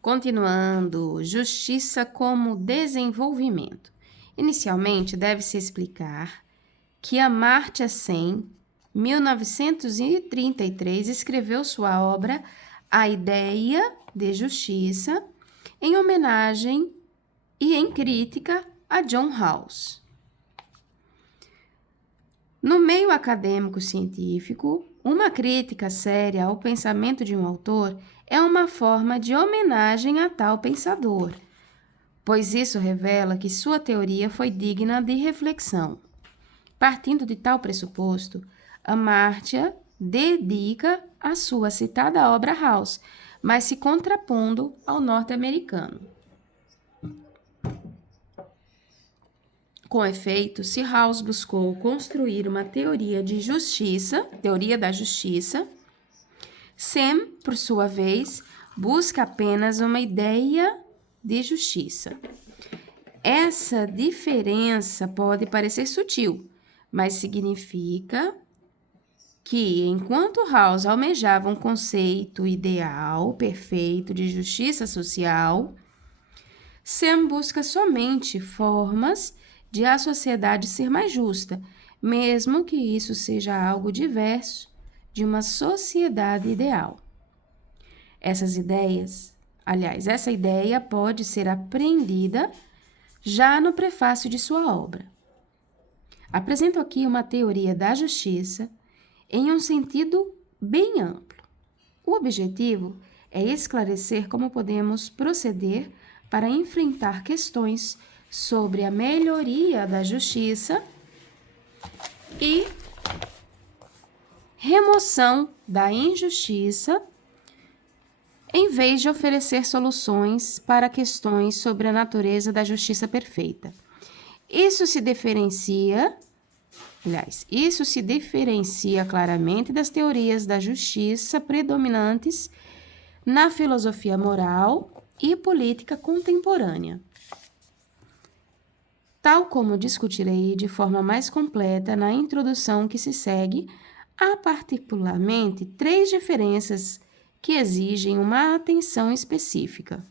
Continuando, justiça como desenvolvimento. Inicialmente, deve-se explicar que Amartya Sen, 1933, escreveu sua obra A Ideia de Justiça em homenagem e em crítica a John Rawls. No meio acadêmico-científico, uma crítica séria ao pensamento de um autor é uma forma de homenagem a tal pensador, pois isso revela que sua teoria foi digna de reflexão. Partindo de tal pressuposto, Amartya dedica a sua citada obra a Rawls, mas se contrapondo ao norte-americano. Com efeito, se Rawls buscou construir uma teoria da justiça, Sen, por sua vez, busca apenas uma ideia de justiça. Essa diferença pode parecer sutil, mas significa que, enquanto Rawls almejava um conceito ideal, perfeito de justiça social, Sen busca somente formas de a sociedade ser mais justa, mesmo que isso seja algo diverso de uma sociedade ideal. Essa ideia pode ser aprendida já no prefácio de sua obra. Apresento aqui uma teoria da justiça em um sentido bem amplo. O objetivo é esclarecer como podemos proceder para enfrentar questões sobre a melhoria da justiça e remoção da injustiça, em vez de oferecer soluções para questões sobre a natureza da justiça perfeita. Isso se diferencia claramente das teorias da justiça predominantes na filosofia moral e política contemporânea. Tal como discutirei de forma mais completa na introdução que se segue, há particularmente 3 diferenças que exigem uma atenção específica.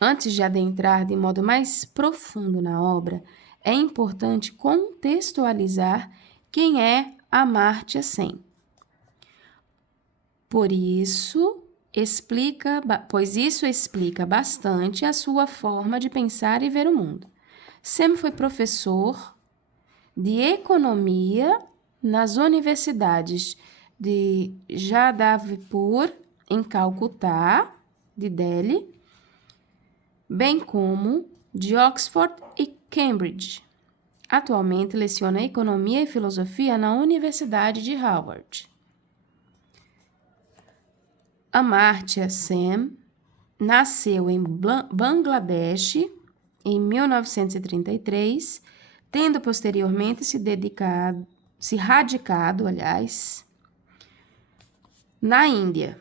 Antes de adentrar de modo mais profundo na obra, é importante contextualizar quem é Amartya Sen. Pois isso explica bastante a sua forma de pensar e ver o mundo. Sen foi professor de economia nas universidades de Jadavpur, em Calcutá, de Delhi, bem como de Oxford e Cambridge. Atualmente leciona economia e filosofia na Universidade de Harvard. Amartya Sen nasceu em Bangladesh em 1933, tendo posteriormente se radicado na Índia.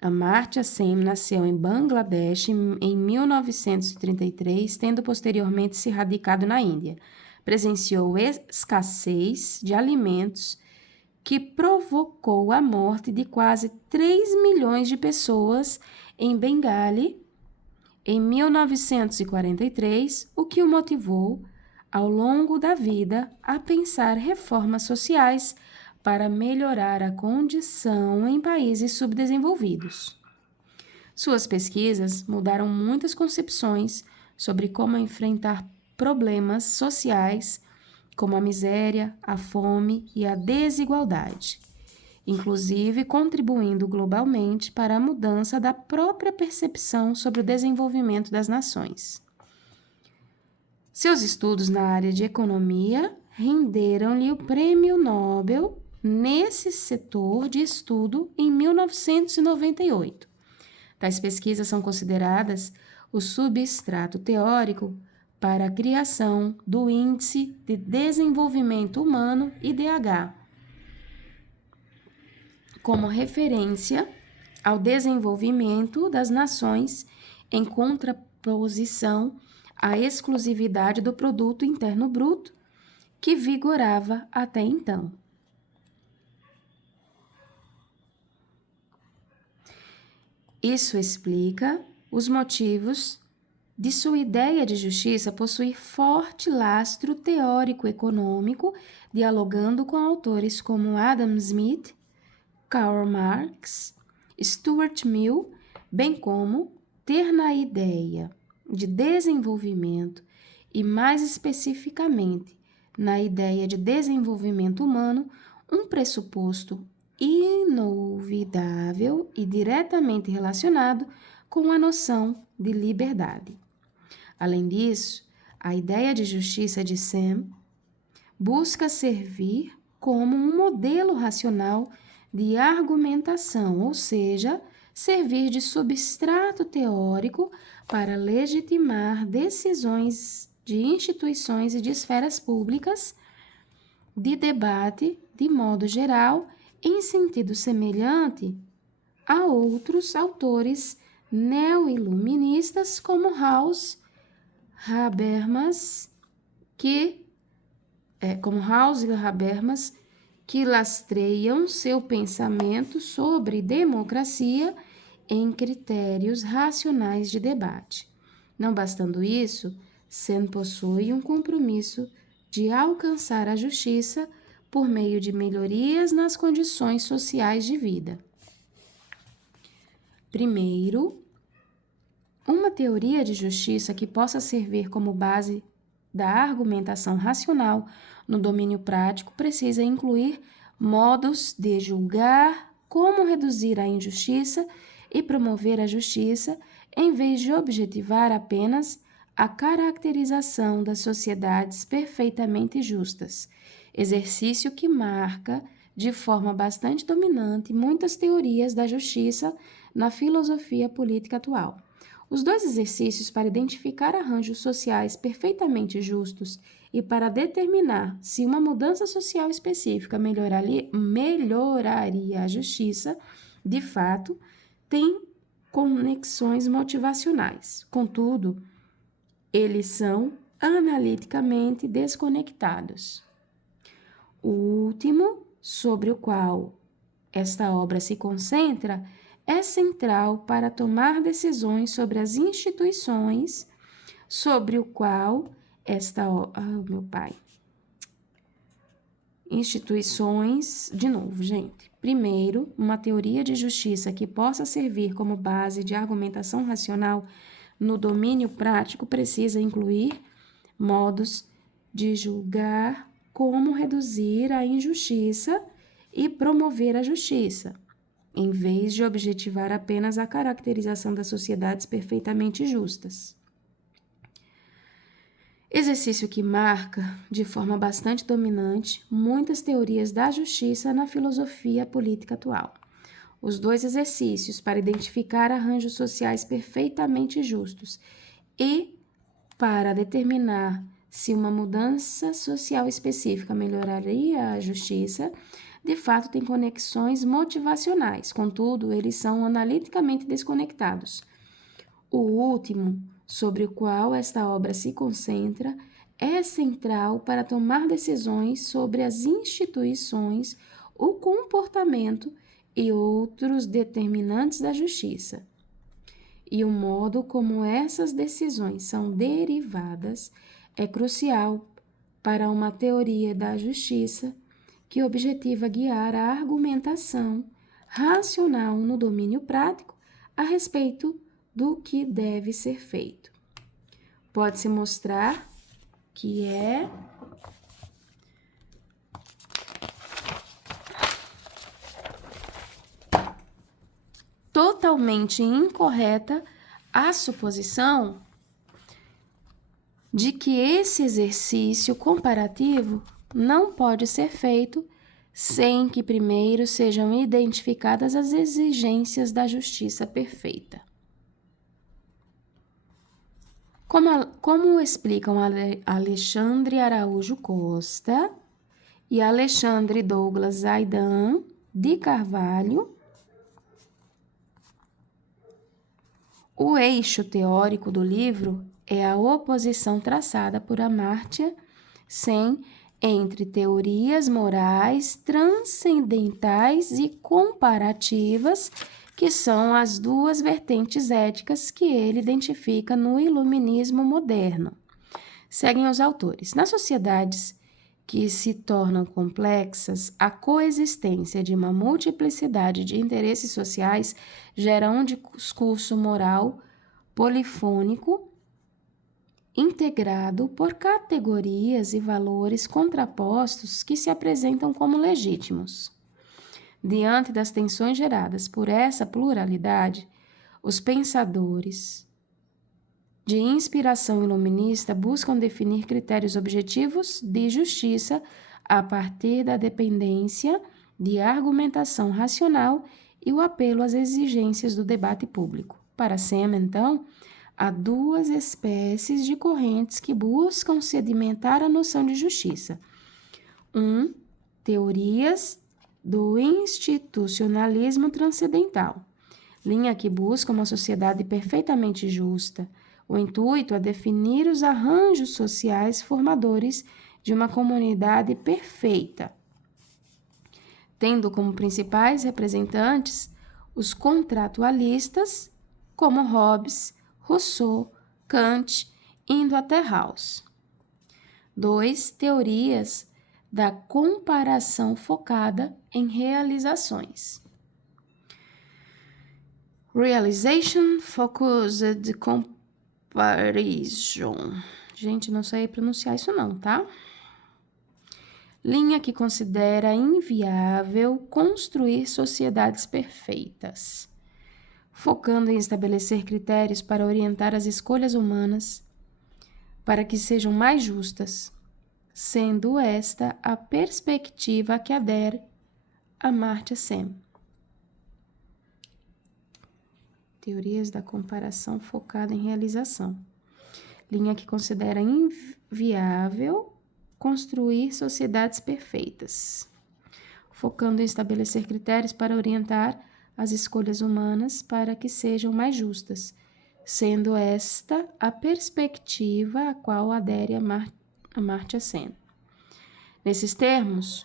Amartya Sen nasceu em Bangladesh em 1933, tendo posteriormente se radicado na Índia. Presenciou escassez de alimentos que provocou a morte de quase 3 milhões de pessoas em Bengali em 1943, o que o motivou, ao longo da vida, a pensar reformas sociais para melhorar a condição em países subdesenvolvidos. Suas pesquisas mudaram muitas concepções sobre como enfrentar problemas sociais, como a miséria, a fome e a desigualdade, inclusive contribuindo globalmente para a mudança da própria percepção sobre o desenvolvimento das nações. Seus estudos na área de economia renderam-lhe o Prêmio Nobel nesse setor de estudo em 1998. Tais pesquisas são consideradas o substrato teórico para a criação do Índice de Desenvolvimento Humano, IDH, como referência ao desenvolvimento das nações em contraposição à exclusividade do produto interno bruto que vigorava até então. Isso explica os motivos de sua ideia de justiça possuir forte lastro teórico-econômico, dialogando com autores como Adam Smith, Karl Marx, Stuart Mill, bem como ter na ideia de desenvolvimento e, mais especificamente, na ideia de desenvolvimento humano, um pressuposto inovidável e diretamente relacionado com a noção de liberdade. Além disso, a ideia de justiça de Sam busca servir como um modelo racional de argumentação, ou seja, servir de substrato teórico para legitimar decisões de instituições e de esferas públicas de debate, de modo geral, em sentido semelhante a outros autores neo-iluministas como Habermas que lastreiam seu pensamento sobre democracia em critérios racionais de debate. Não bastando isso, Sen possui um compromisso de alcançar a justiça por meio de melhorias nas condições sociais de vida. Primeiro, uma teoria de justiça que possa servir como base da argumentação racional no domínio prático precisa incluir modos de julgar como reduzir a injustiça e promover a justiça, em vez de objetivar apenas a caracterização das sociedades perfeitamente justas, exercício que marca de forma bastante dominante muitas teorias da justiça na filosofia política atual. Os dois exercícios para identificar arranjos sociais perfeitamente justos e para determinar se uma mudança social específica melhoraria a justiça, de fato, têm conexões motivacionais. Contudo, eles são analiticamente desconectados. O último, sobre o qual esta obra se concentra, é central para tomar decisões sobre as instituições, sobre o qual Primeiro, uma teoria de justiça que possa servir como base de argumentação racional no domínio prático precisa incluir modos de julgar como reduzir a injustiça e promover a justiça, em vez de objetivar apenas a caracterização das sociedades perfeitamente justas. Exercício que marca, de forma bastante dominante, muitas teorias da justiça na filosofia política atual. Os dois exercícios para identificar arranjos sociais perfeitamente justos e para determinar se uma mudança social específica melhoraria a justiça, de fato têm conexões motivacionais, contudo, eles são analiticamente desconectados. O último, sobre o qual esta obra se concentra, é central para tomar decisões sobre as instituições, o comportamento e outros determinantes da justiça. E o modo como essas decisões são derivadas é crucial para uma teoria da justiça que objetiva guiar a argumentação racional no domínio prático a respeito do que deve ser feito. Pode-se mostrar que é totalmente incorreta a suposição de que esse exercício comparativo não pode ser feito sem que primeiro sejam identificadas as exigências da justiça perfeita. Como explicam Alexandre Araújo Costa e Alexandre Douglas Zaidan de Carvalho, o eixo teórico do livro é a oposição traçada por Amartya Sen entre teorias morais transcendentais e comparativas que são as duas vertentes éticas que ele identifica no iluminismo moderno. Seguem os autores. Nas sociedades que se tornam complexas, a coexistência de uma multiplicidade de interesses sociais gera um discurso moral polifônico, integrado por categorias e valores contrapostos que se apresentam como legítimos. Diante das tensões geradas por essa pluralidade, os pensadores de inspiração iluminista buscam definir critérios objetivos de justiça a partir da dependência de argumentação racional e o apelo às exigências do debate público. Para Sam, então, há duas espécies de correntes que buscam sedimentar a noção de justiça. Teorias do institucionalismo transcendental, linha que busca uma sociedade perfeitamente justa. O intuito é definir os arranjos sociais formadores de uma comunidade perfeita, tendo como principais representantes os contratualistas, como Hobbes, Rousseau, Kant, indo até Rawls. 2. Teorias da comparação focada em realizações. Realization Focused Comparison. Gente, não sei pronunciar isso não, tá? Linha que considera inviável construir sociedades perfeitas, focando em estabelecer critérios para orientar as escolhas humanas para que sejam mais justas, sendo esta a perspectiva a que adere Amartya Sen. Teorias da comparação focada em realização. Linha que considera inviável construir sociedades perfeitas, focando em estabelecer critérios para orientar as escolhas humanas para que sejam mais justas, sendo esta a perspectiva a qual adere Amartya Sen. Nesses termos,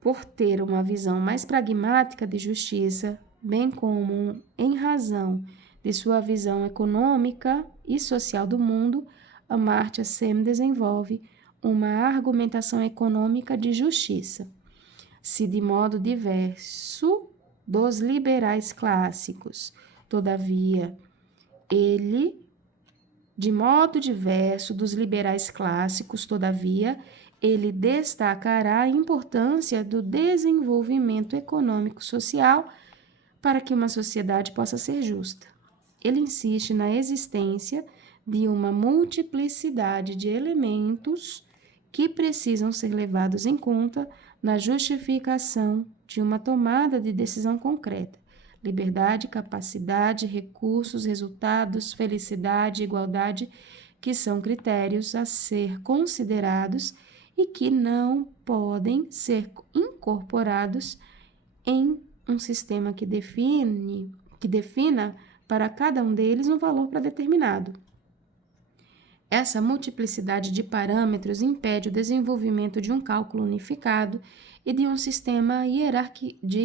por ter uma visão mais pragmática de justiça, bem como em razão de sua visão econômica e social do mundo, Amartya Sen desenvolve uma argumentação econômica de justiça, se de modo diverso dos liberais clássicos. Todavia, ele destacará a importância do desenvolvimento econômico-social para que uma sociedade possa ser justa. Ele insiste na existência de uma multiplicidade de elementos que precisam ser levados em conta na justificação de uma tomada de decisão concreta. Liberdade, capacidade, recursos, resultados, felicidade, igualdade, que são critérios a ser considerados e que não podem ser incorporados em um sistema que defina para cada um deles um valor predeterminado. Essa multiplicidade de parâmetros impede o desenvolvimento de um cálculo unificado e de um sistema de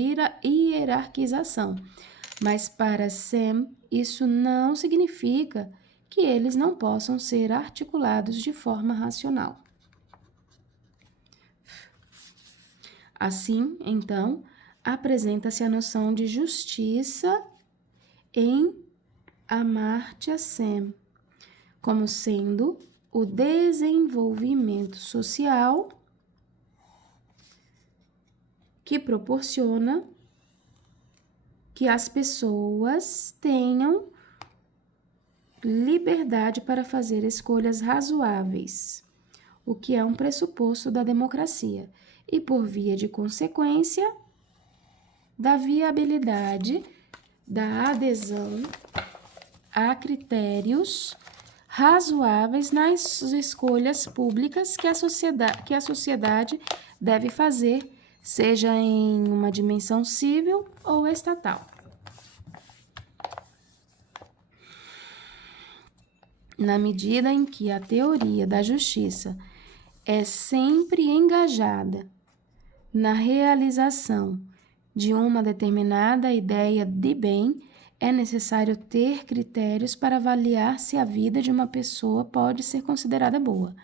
hierarquização. Mas para Sam, isso não significa que eles não possam ser articulados de forma racional. Assim, então, apresenta-se a noção de justiça em Amartya Sen como sendo o desenvolvimento social que proporciona que as pessoas tenham liberdade para fazer escolhas razoáveis, o que é um pressuposto da democracia, e por via de consequência, da viabilidade da adesão a critérios razoáveis nas escolhas públicas que a sociedade deve fazer, seja em uma dimensão civil ou estatal. Na medida em que a teoria da justiça é sempre engajada na realização de uma determinada ideia de bem, é necessário ter critérios para avaliar se a vida de uma pessoa pode ser considerada boa.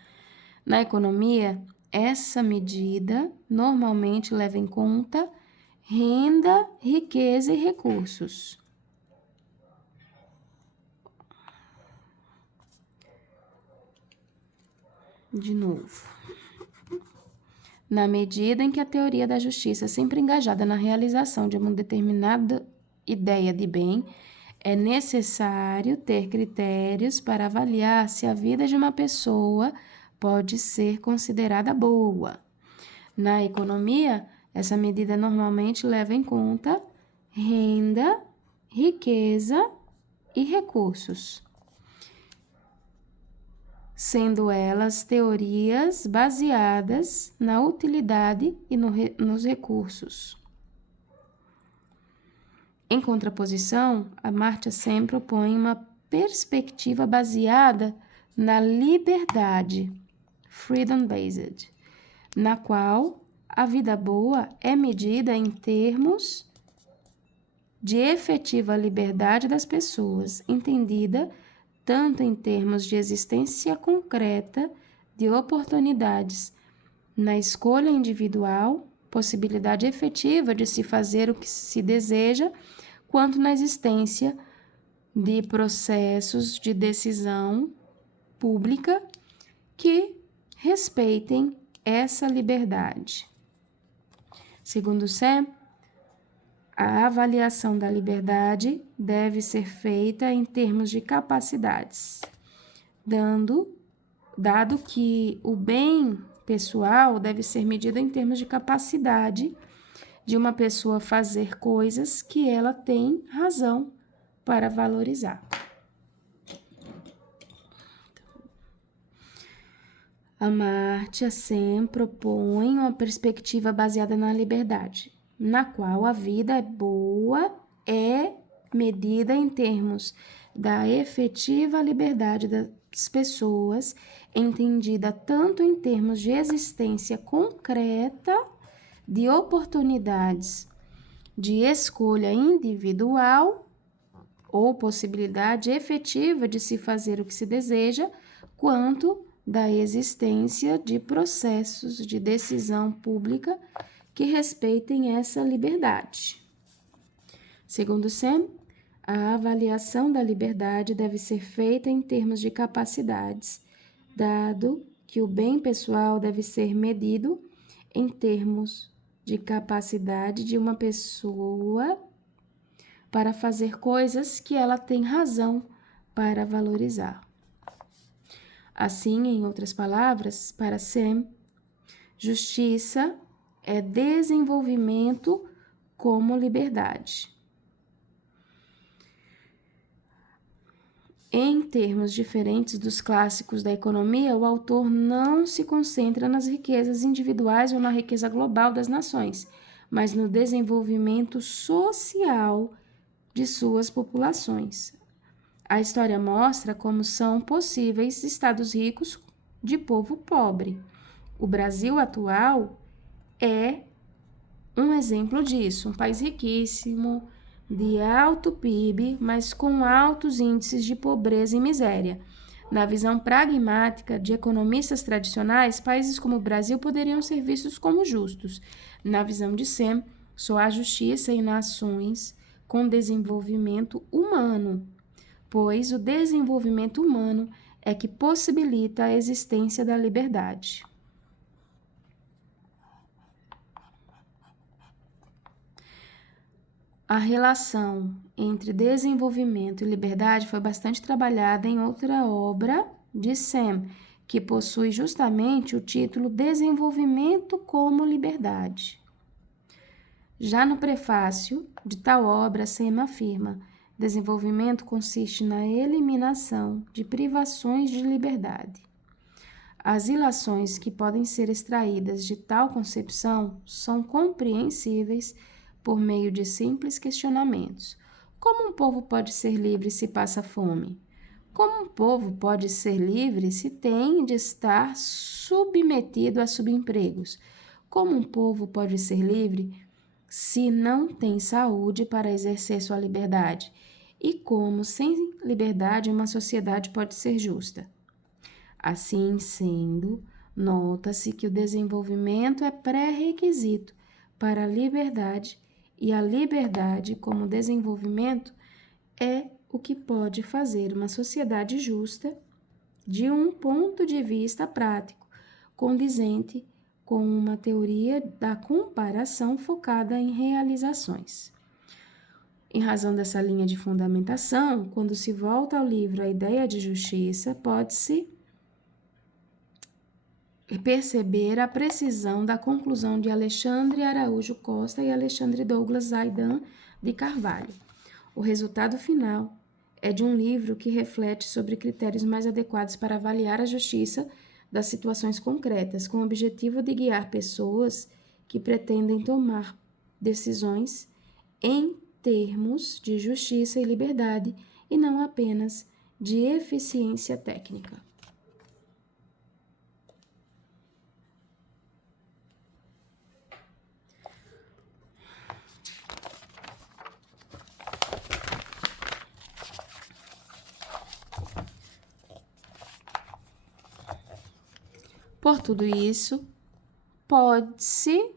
Na economia, essa medida normalmente leva em conta renda, riqueza e recursos. De novo. Na medida em que a teoria da justiça é sempre engajada na realização de uma determinada ideia de bem, é necessário ter critérios para avaliar se a vida de uma pessoa pode ser considerada boa. Na economia, essa medida normalmente leva em conta renda, riqueza e recursos, sendo elas teorias baseadas na utilidade e nos recursos. Em contraposição, a Amartya Sen propõe uma perspectiva baseada na liberdade, freedom-based, na qual a vida boa é medida em termos de efetiva liberdade das pessoas, entendida tanto em termos de existência concreta de oportunidades na escolha individual, possibilidade efetiva de se fazer o que se deseja, quanto na existência de processos de decisão pública que respeitem essa liberdade. Segundo Sen, a avaliação da liberdade deve ser feita em termos de capacidades, dado que o bem pessoal deve ser medido em termos de capacidade de uma pessoa fazer coisas que ela tem razão para valorizar. Amartya Sen propõe uma perspectiva baseada na liberdade, na qual a vida boa é medida em termos da efetiva liberdade das pessoas, entendida tanto em termos de existência concreta de oportunidades de escolha individual ou possibilidade efetiva de se fazer o que se deseja, quanto da existência de processos de decisão pública que respeitem essa liberdade. Segundo Sen, a avaliação da liberdade deve ser feita em termos de capacidades, dado que o bem pessoal deve ser medido em termos de capacidade de uma pessoa para fazer coisas que ela tem razão para valorizar. Assim, em outras palavras, para Sen, justiça é desenvolvimento como liberdade. Em termos diferentes dos clássicos da economia, o autor não se concentra nas riquezas individuais ou na riqueza global das nações, mas no desenvolvimento social de suas populações. A história mostra como são possíveis estados ricos de povo pobre. O Brasil atual é um exemplo disso, um país riquíssimo, de alto PIB, mas com altos índices de pobreza e miséria. Na visão pragmática de economistas tradicionais, países como o Brasil poderiam ser vistos como justos. Na visão de Sen, só há justiça em nações com desenvolvimento humano, pois o desenvolvimento humano é que possibilita a existência da liberdade. A relação entre desenvolvimento e liberdade foi bastante trabalhada em outra obra de Sen, que possui justamente o título Desenvolvimento como Liberdade. Já no prefácio de tal obra, Sen afirma: desenvolvimento consiste na eliminação de privações de liberdade. As ilações que podem ser extraídas de tal concepção são compreensíveis por meio de simples questionamentos. Como um povo pode ser livre se passa fome? Como um povo pode ser livre se tem de estar submetido a subempregos? Como um povo pode ser livre se não tem saúde para exercer sua liberdade e como, sem liberdade, uma sociedade pode ser justa. Assim sendo, nota-se que o desenvolvimento é pré-requisito para a liberdade e a liberdade, como desenvolvimento, é o que pode fazer uma sociedade justa de um ponto de vista prático, condizente com uma teoria da comparação focada em realizações. Em razão dessa linha de fundamentação, quando se volta ao livro A Ideia de Justiça, pode-se perceber a precisão da conclusão de Alexandre Araújo Costa e Alexandre Douglas Zaidan de Carvalho. O resultado final é de um livro que reflete sobre critérios mais adequados para avaliar a justiça das situações concretas, com o objetivo de guiar pessoas que pretendem tomar decisões em termos de justiça e liberdade e não apenas de eficiência técnica. Por tudo isso, pode-se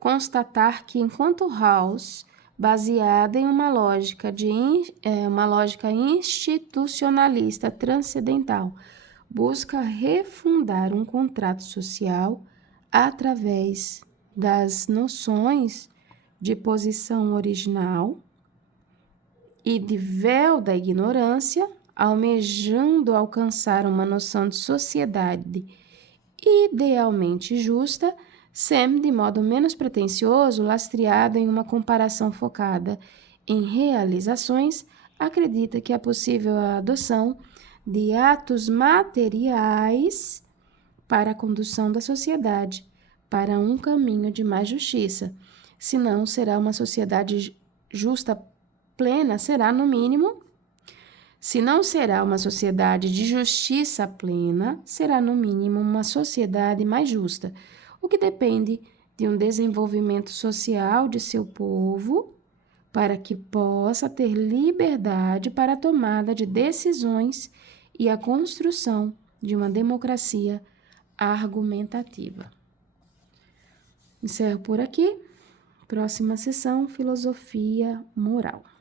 constatar que, enquanto Rawls, baseada em uma lógica institucionalista transcendental, busca refundar um contrato social através das noções de posição original e de véu da ignorância, almejando alcançar uma noção de sociedade idealmente justa, Sam, de modo menos pretensioso, lastreado em uma comparação focada em realizações, acredita que é possível a adoção de atos materiais para a condução da sociedade para um caminho de mais justiça. Senão, será uma sociedade justa plena, será, no mínimo, se não será uma sociedade de justiça plena, será, no mínimo, uma sociedade mais justa, o que depende de um desenvolvimento social de seu povo para que possa ter liberdade para a tomada de decisões e a construção de uma democracia argumentativa. Encerro por aqui. Próxima sessão, Filosofia Moral.